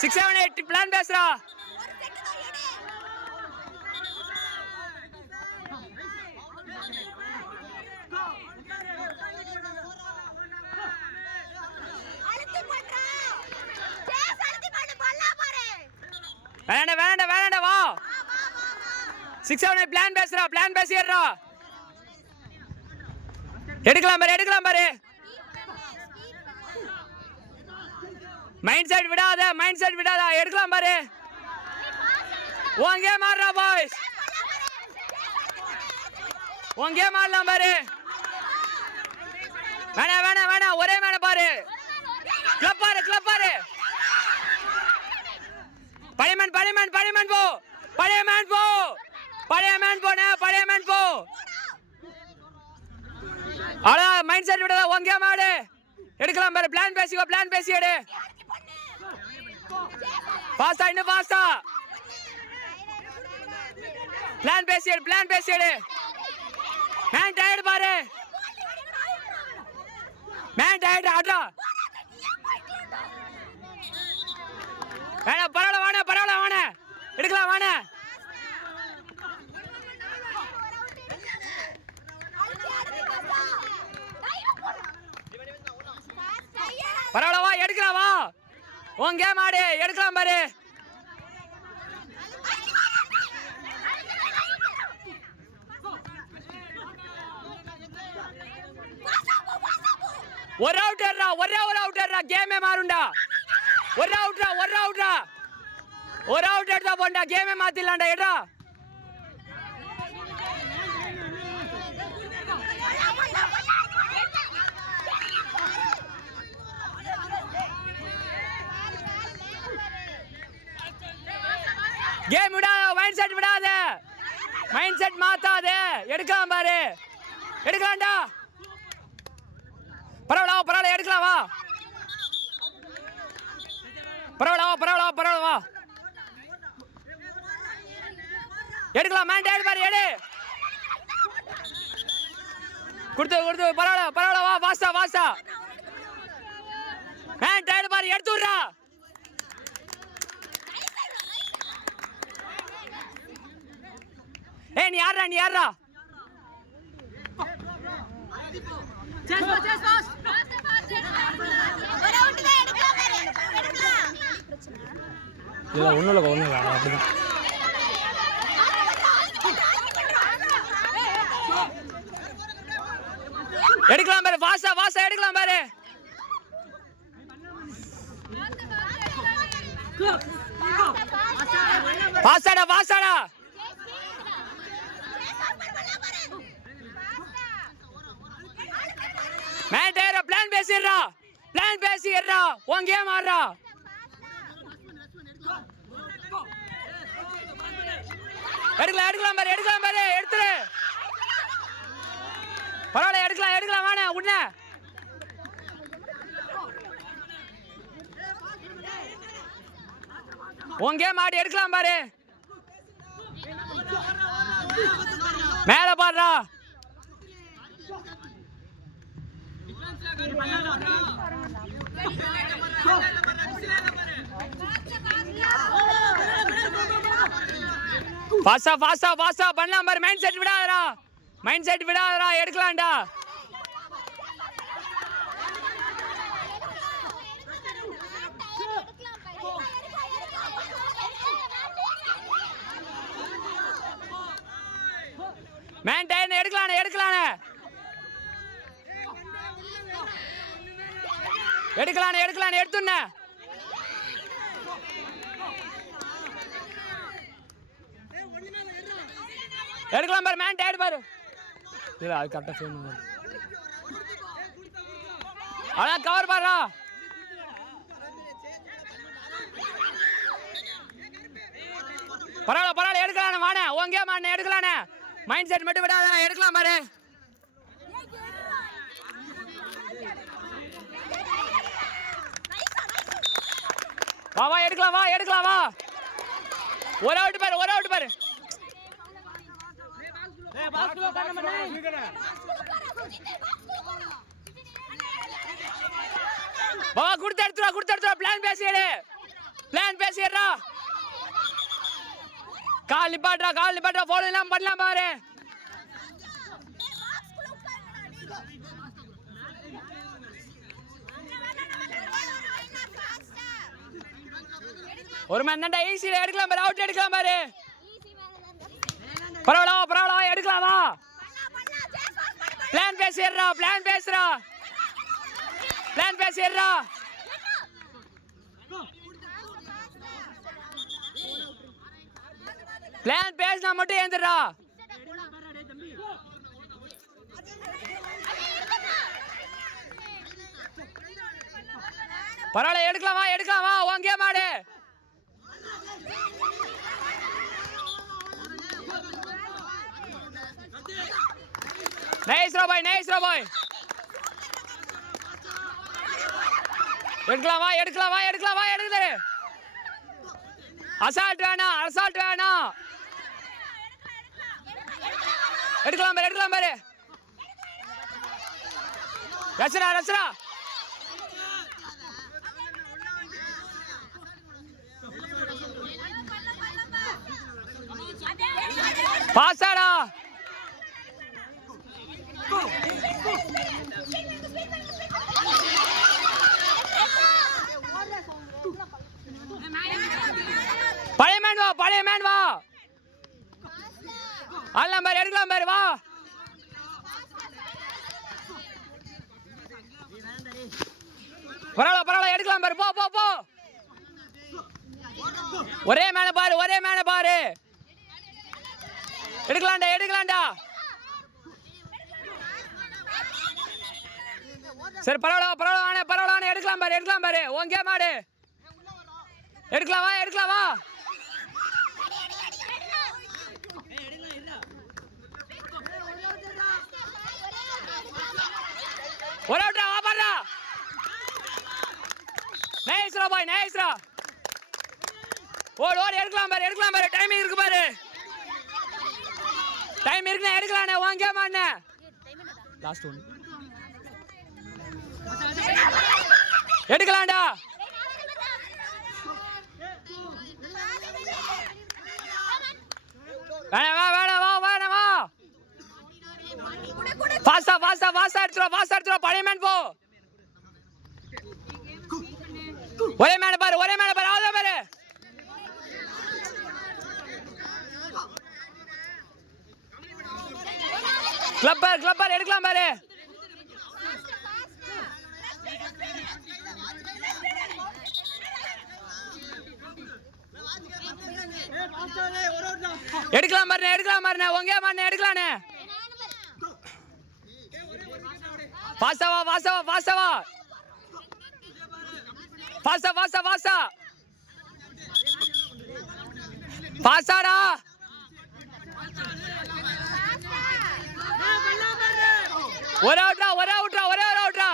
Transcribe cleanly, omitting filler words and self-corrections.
6 7 8 plan பேசுறா. வேணாண்டா வா. 6 7 8 பிளான் பேசுறா. பிளான் பேசிடுறா. எடுக்கலாம் பாரு. மைண்ட் செட் விடாத. எடுக்கலாம் பாரு. உன் கேம் ஆடுறா பாய்ஸ். உன் கேம் ஆடலாம் பாரு. வேணா ஒரே மேன பாரு. கிளப் பாரு. பழைய மேன் போ. அவ்வளோ மைண்ட் செட் விடாத. உன் கேம் ஆடு. எடுக்கலாம் பாரு. பிளான் பேசி எடு. இன்னும் ஃபாஸ்டா பிளான் பேசி எடு. மேன் டயர்டு பாரு. ஆடுறா. பரவாயில்ல வாண. எடுக்கலாம் வாண. பரவாயில்ல வா. எடுக்கலாம் வா. உன் கேம் ஆடு. எடுக்கலாம் பாரு. ஒரு அவுட்டர்ரா. கேமே மாறுண்டா. ஒரு அவுட் எடுத்தா போண்டா. கேமே மாத்திடலாம்டா. எடுறா. கேம் விடாத. மைண்ட் செட் மாத்தாதே. எடுக்கலாம் பாரு. எடுக்கலாம்டா. பரவாயில்ல எடுக்கலாம் வா. பரவாயில்ல வா. எடுக்கலாம். மேன் டயர்டு பாரு. எடு. கொடுத்து பரவாயில்ல வா. வாஸ்தா மேன் டயர்டு பாரு. எடுத்து விடுறா. நீ யாரா. ஒண்ணுல அப்படிதான். எடுக்கலாம் பாரு. வாசா எடுக்கலாம் பாரு. வாசாடா. மேன் டயர்டா. பிளான் பேசிடுறா. உன் கேம் ஆடுறா. எடுக்கலாம் பாரு. எடுத்துரு. பரவாயில்ல எடுக்கலாம் வாண. உன்ன உன் கேம் ஆடி. எடுக்கலாம் பாரு. மேல பாடுறா. ஃபாஸ்டா பண்ணலாம் பாரு. மைண்ட் செட் விடாதடா. எடுக்கலாம்டா. Man tired. எடுக்கலானே. எடுத்துண்ண. எடுக்கலாம் பாரு. மேன் டயர்டு பாரு. இல்ல அது கரெக்டா ஃபேன் வரும். அதான் கவர் பாருடா. பரவாயில்ல எடுக்கலாம் வாண. உன் கேம் ஆடுன. எடுக்கலானே. மைண்ட் செட் மட்டும் விடாத. எடுக்கலாம் பாரு. வா எடுக்கலாம் வா. ஒரு அவுட் பாரு. வா. குடுத்து எடுத்துறா. பிளான் பேசி எடு. பிளான் பேசிடுறா. கால் நிப்பாட்றா போன் எல்லாம் பண்ணலாம் பாரு. ஒரு மணி நேரம் ஈஸியா எடுக்கலாம் பாரு. அவுட் எடுக்கலாம் பாரு. பரவாயில்ல எடுக்கலாமா? பிளான் பேசிடுறா. பிளான் பேசினா மட்டும் ஏந்துடுறா. பரவாயில்ல எடுக்கலாமா? ஓங்கே மாடு. நைஸ் பாய். எடுக்கலாமா? எடுக்குது. அசால்ட் வேணாம். எடுக்கலாம் பாரு. ரசரா. பாசாடா. பழைய மேன் வா. ஆடலாம் பாரு. எடுக்கலாம் பாரு. வா. பரவாயில்ல எடுக்கலாம் பாரு. போ. ஒரே மேல பாரு. எடுக்கலாம்டா. சரி பரவாயில்ல எடுக்கலாம் பாரு. ஓங்கே மாடு. எடுக்கலாம் வா. ஒரு அவுட்ரா. வா பாருடா. நைஸ்ரா பாய். ஓடு எடுக்கலாம் பாரு. டைமிங் இருக்கு பாரு. டைம் இருக்குண்ணே. எடுக்கலானே. ஓங்கே மாடுனே. Last one. எடுக்கலாம்டா. வேணாம் வா. ஃபாஸ்டா எடுத்துறோ. பழைய மேன் போ. ஒரே மேன பாரு. ஆவுதா பாரு. கிளப்பர் எடுக்கலாம் பாரு. எடுக்கலாம் பாருண்ணே. ஒங்கே மாடுனே. எடுக்கலானே. பாஸ்டா வா. பாஸ்டாடா. ஒரே அவுட்ரா.